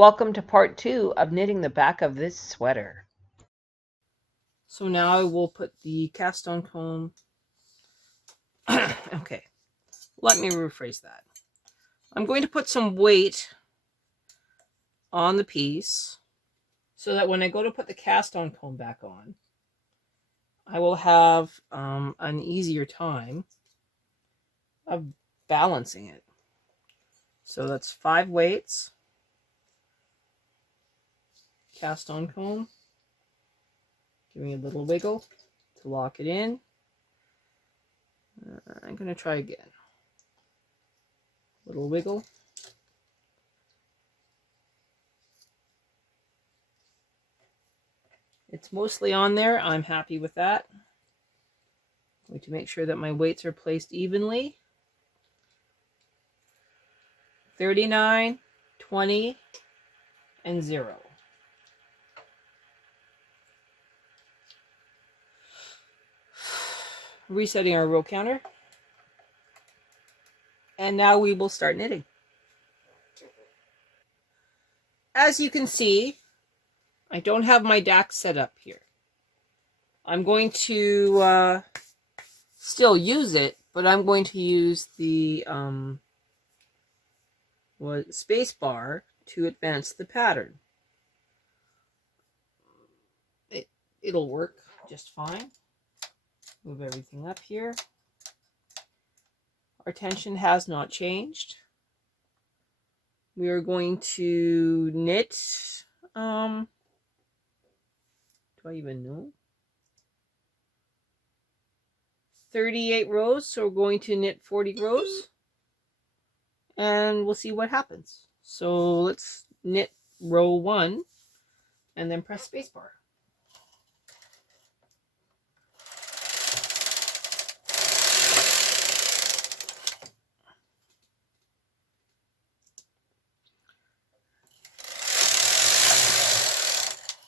Welcome to part 2 of knitting the back of this sweater. So now I will put the cast on comb. Okay, let me rephrase that. I'm going to put some weight on the piece so that when I go to put the cast on comb back on, I will have an easier time of balancing it. So that's 5 weights, cast on comb, give me a little wiggle to lock it in. I'm going to try again. Little wiggle. It's mostly on there. I'm happy with that. I'm going to make sure that my weights are placed evenly. 39, 20, and 0. Resetting our row counter. And now we will start knitting. As you can see, I don't have my DAX set up here. I'm going to still use it, but I'm going to use the space bar to advance the pattern. It'll work just fine. Move everything up here. Our tension has not changed. We are going to knit, do I even know? 38 rows, so we're going to knit 40 rows. And we'll see what happens. So let's knit row 1 and then press spacebar.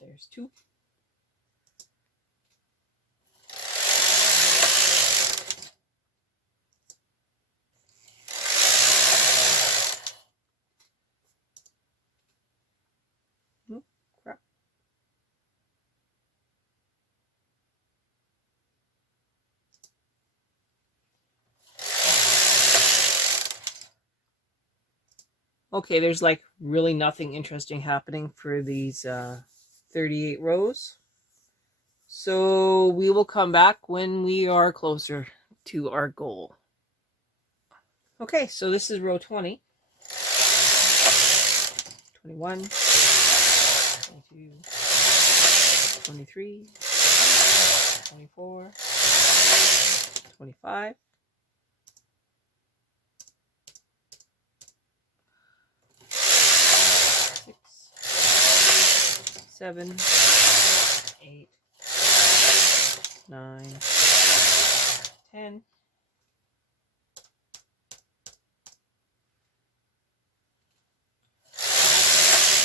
There's 2. Oh, crap. Okay, there's like really nothing interesting happening for these 38 rows. So we will come back when we are closer to our goal. Okay, so this is row 20. 21, 22, 23, 24, 25. 7, 8, 9, 10.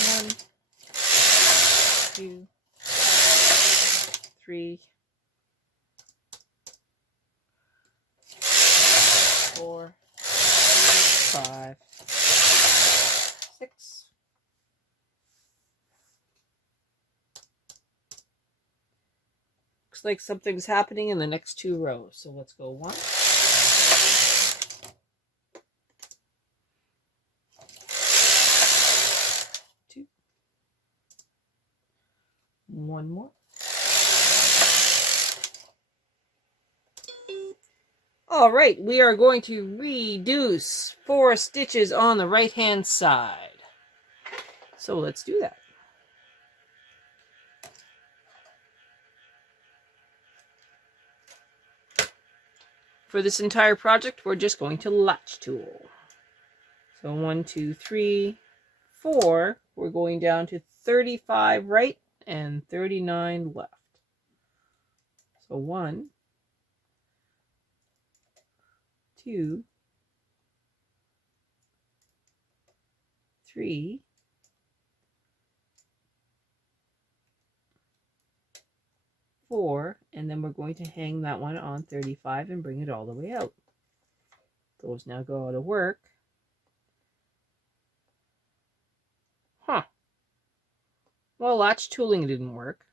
1, 2, 3, 4, 5, 6. Looks like something's happening in the next 2 rows. So let's go 1. 2. 1 more. All right, we are going to reduce 4 stitches on the right hand side. So let's do that. For this entire project, we're just going to latch tool. So 1, 2, 3, 4. We're going down to 35 right and 39 left. So 1, 2, 3, 4, and then we're going to hang that one on 35 and bring it all the way out. Those now go out of work. Huh, Well, latch tooling didn't work.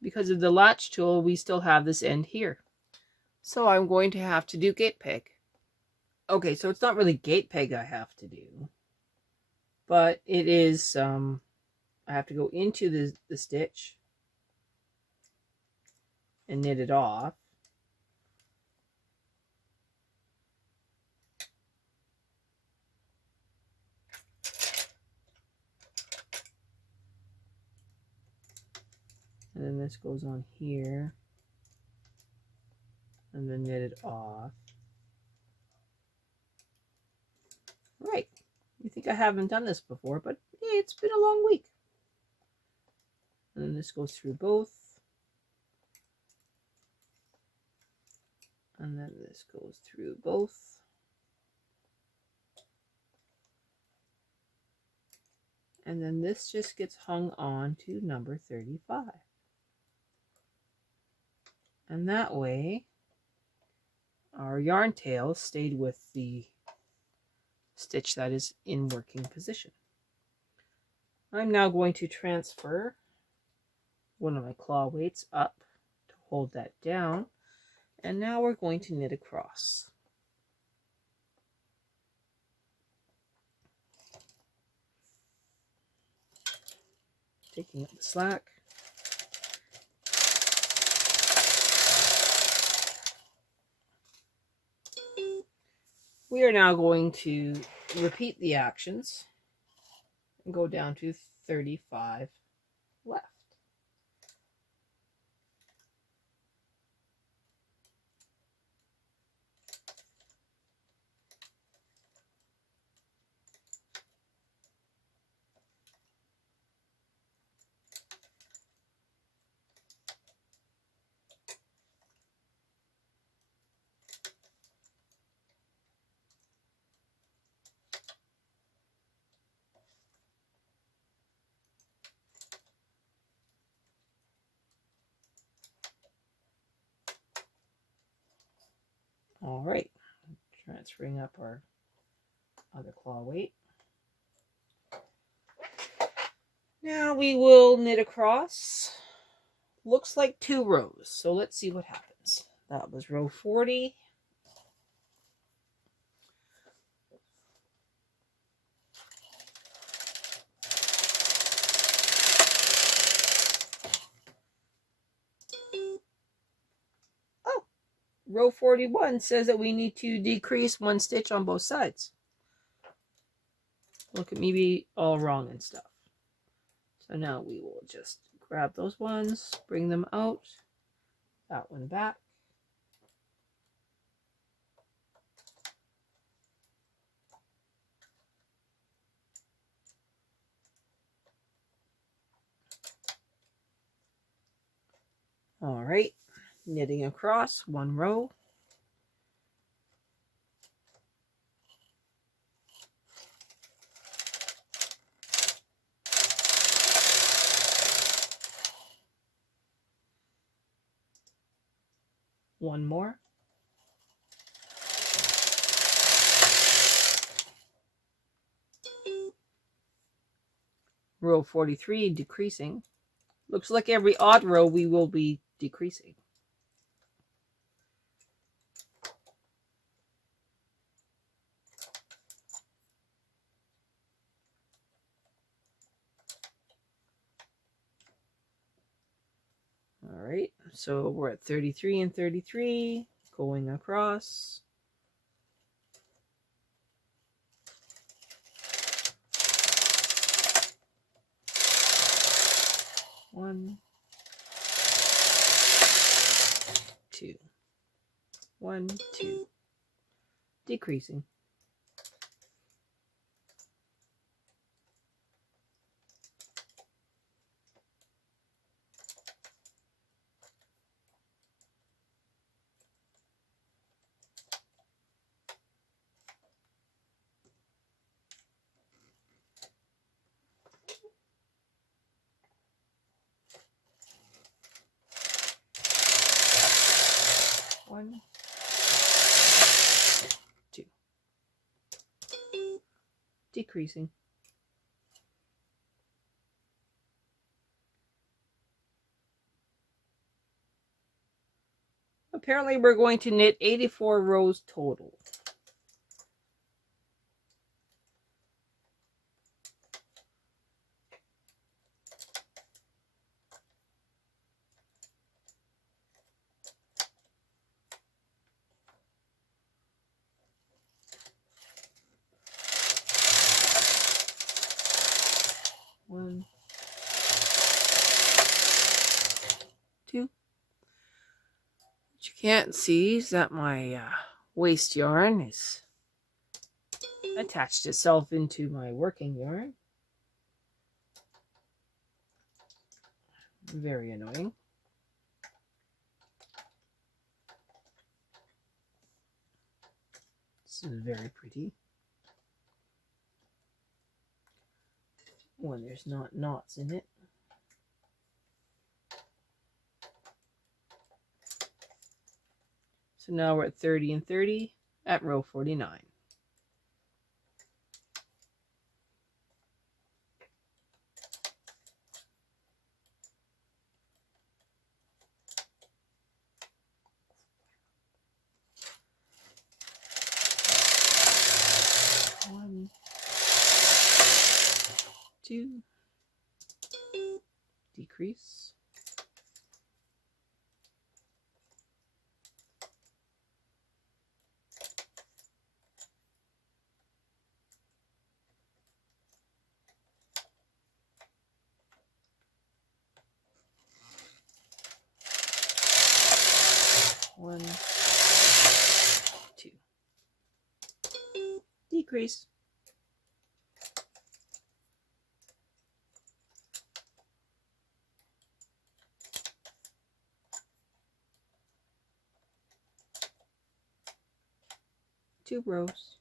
Because of the latch tool, we still have this end here. So I'm going to have to do gate peg. Okay, so it's not really gate peg I have to do, but it is, I have to go into the stitch and knit it off. And then this goes on here. And then knit it off. Right. You think I haven't done this before, but hey, it's been a long week. And then this goes through both. And then this goes through both. And then this just gets hung on to number 35. And that way, our yarn tail stayed with the stitch that is in working position. I'm now going to transfer one of my claw weights up to hold that down. And now we're going to knit across. Taking up the slack. We are now going to repeat the actions and go down to 35 left. All right, transferring up our other claw weight. Now we will knit across. Looks like 2 rows, so let's see what happens. That was row 40. Oh, row 41 says that we need to decrease 1 stitch on both sides. Look at me be all wrong and stuff. So now we will just grab those ones, bring them out, that one back. All right, knitting across 1 row. One more. Row 43, decreasing. Looks like every odd row we will be decreasing. All right, so we're at 33 and 33, going across. One, two, 1, 2, decreasing. One, two, decreasing. Apparently we're going to knit 84 rows total. One, two. What you can't see is that my waste yarn is attached itself into my working yarn. Very annoying. This is very pretty. When there's not knots in it. So now we're at 30 and 30 at row 49. One, two, decrease. One, two, decrease. Two rows.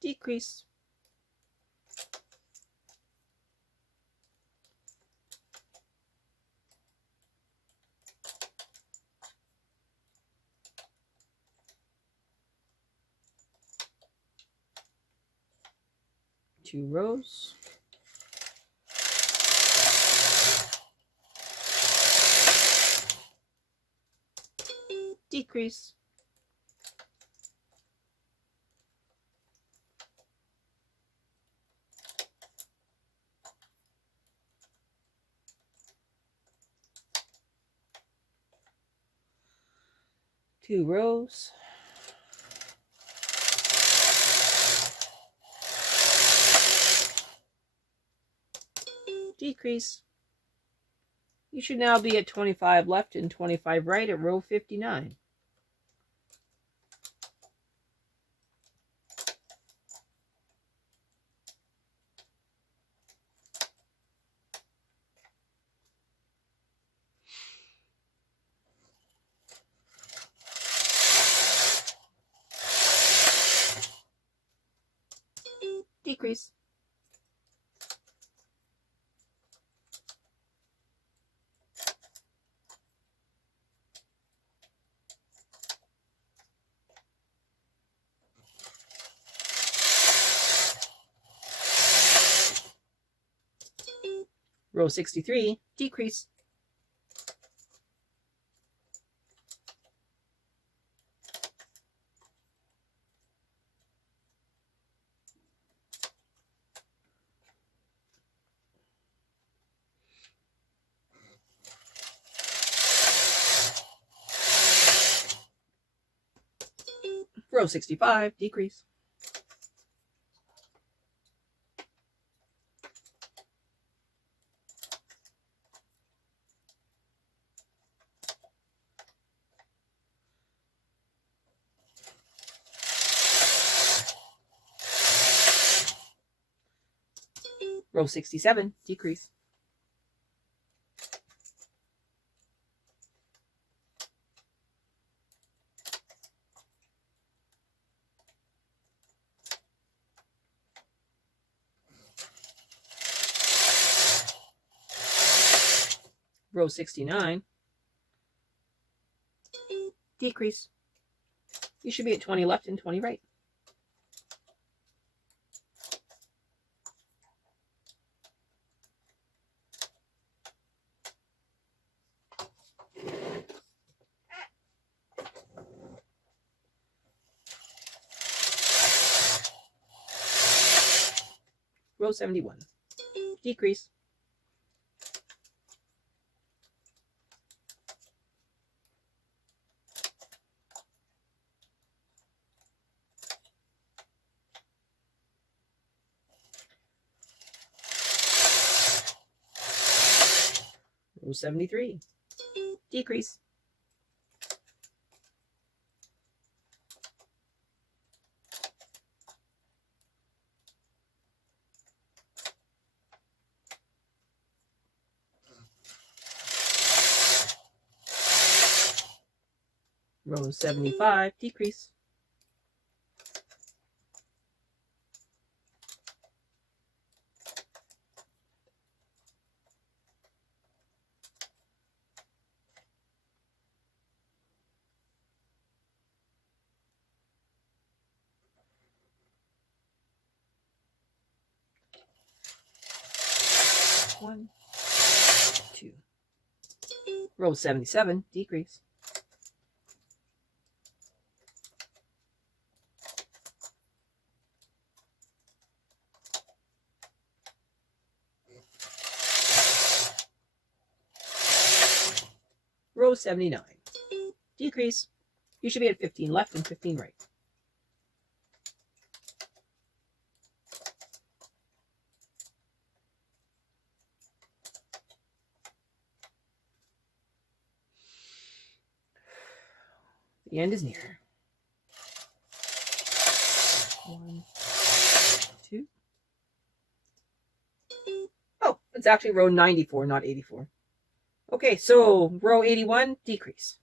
Decrease. Two rows. Decrease. Two rows. Decrease. You should now be at 25 left and 25 right at row 59. Decrease. Row 63, decrease. Row 65, decrease. Row 67, decrease. Row 69, decrease. You should be at 20 left and 20 right. Row 71. Decrease. Row 73. Decrease. Row 75. Decrease. One, two. Row 77. Decrease. Row 79. Decrease. You should be at 15 left and 15 right. The end is near. 1, 2. Oh, it's actually row 94, not 84. Okay, so row 81, decrease.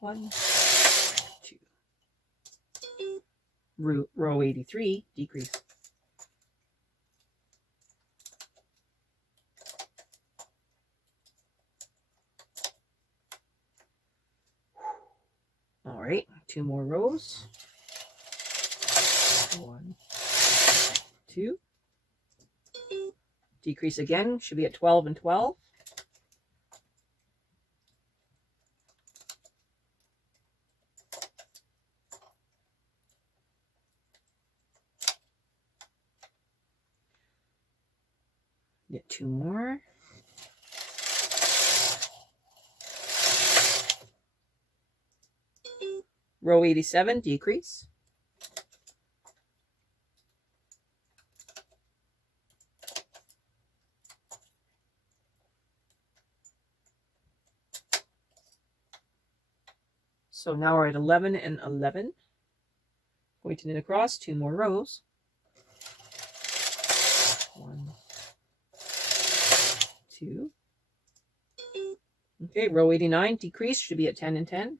One, two. Row 83, decrease. All right, 2 more rows. 1, 2. Decrease again, should be at 12 and 12. Get 2 more. Row 87, decrease. So now we're at 11 and 11. Going to knit across 2 more rows. 1, 2. Okay, row 89, decrease, should be at 10 and 10.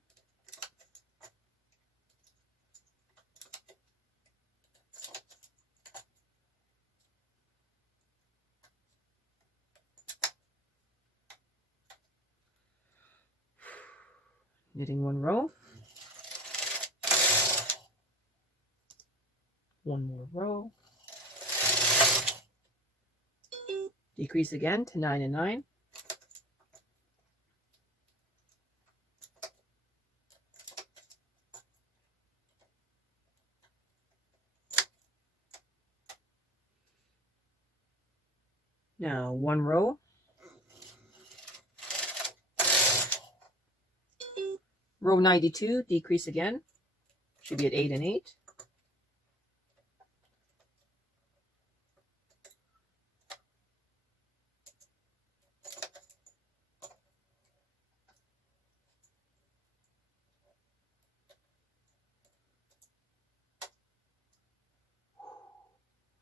Knitting 1 row. 1 more row. Decrease again to 9 and 9. Now 1 row. Row 92, decrease again. Should be at 8 and 8.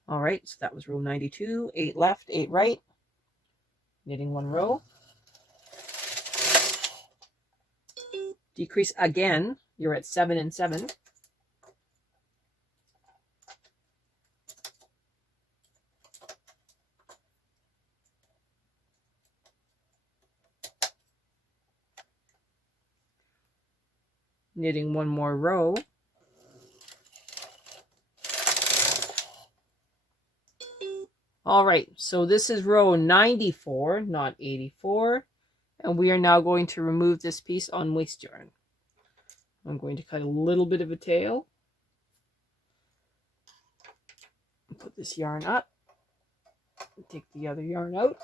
All right, so that was row 92, 8 left, 8 right. Knitting 1 row. Decrease again, you're at 7 and 7. Knitting 1 more row. All right, so this is row 94, not 84. And we are now going to remove this piece on waste yarn. I'm going to cut a little bit of a tail. Put this yarn up. Take the other yarn out.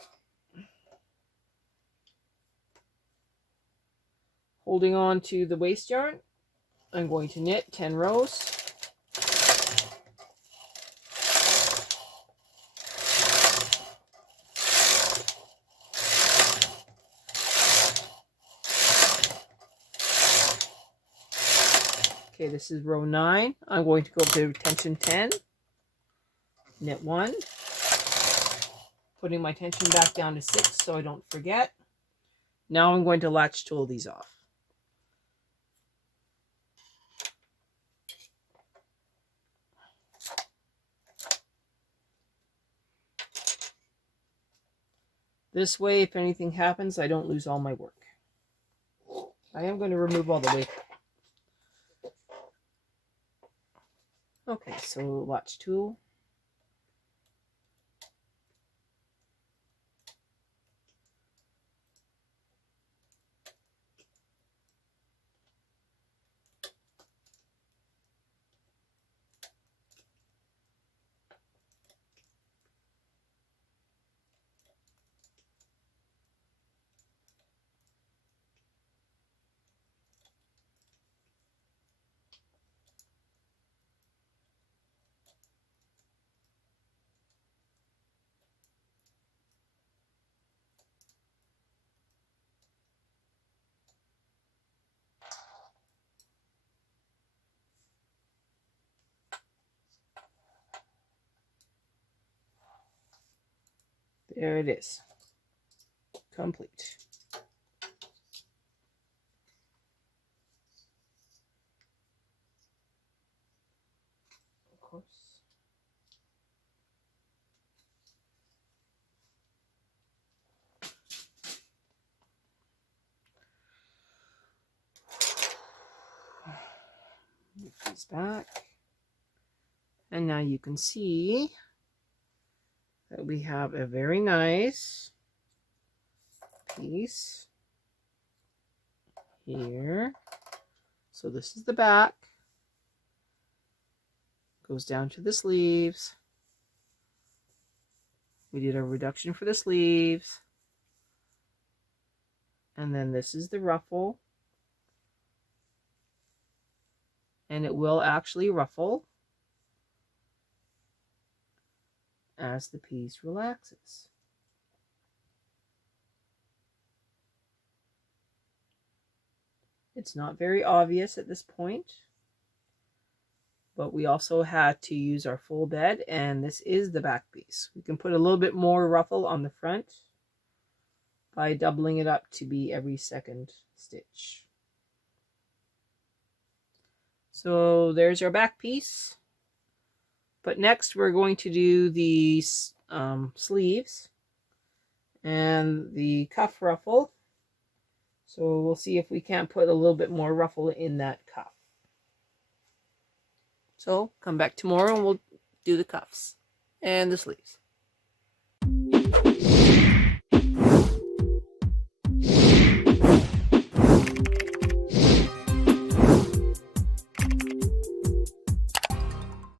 Holding on to the waste yarn, I'm going to knit 10 rows. Okay, this is row 9. I'm going to go to tension 10, knit 1, putting my tension back down to 6 so I don't forget. Now I'm going to latch tool these off. This way, if anything happens, I don't lose all my work. I am going to remove all the weight. Okay, so latch tool. There it is. Complete. Of course. Move these back. And now you can see that we have a very nice piece here. So this is the back. Goes down to the sleeves. We did a reduction for the sleeves. And then this is the ruffle. And it will actually ruffle as the piece relaxes. It's not very obvious at this point, but we also had to use our full bed, and this is the back piece. We can put a little bit more ruffle on the front by doubling it up to be every second stitch. So there's our back piece. But next we're going to do the sleeves and the cuff ruffle. So we'll see if we can't put a little bit more ruffle in that cuff. So come back tomorrow and we'll do the cuffs and the sleeves.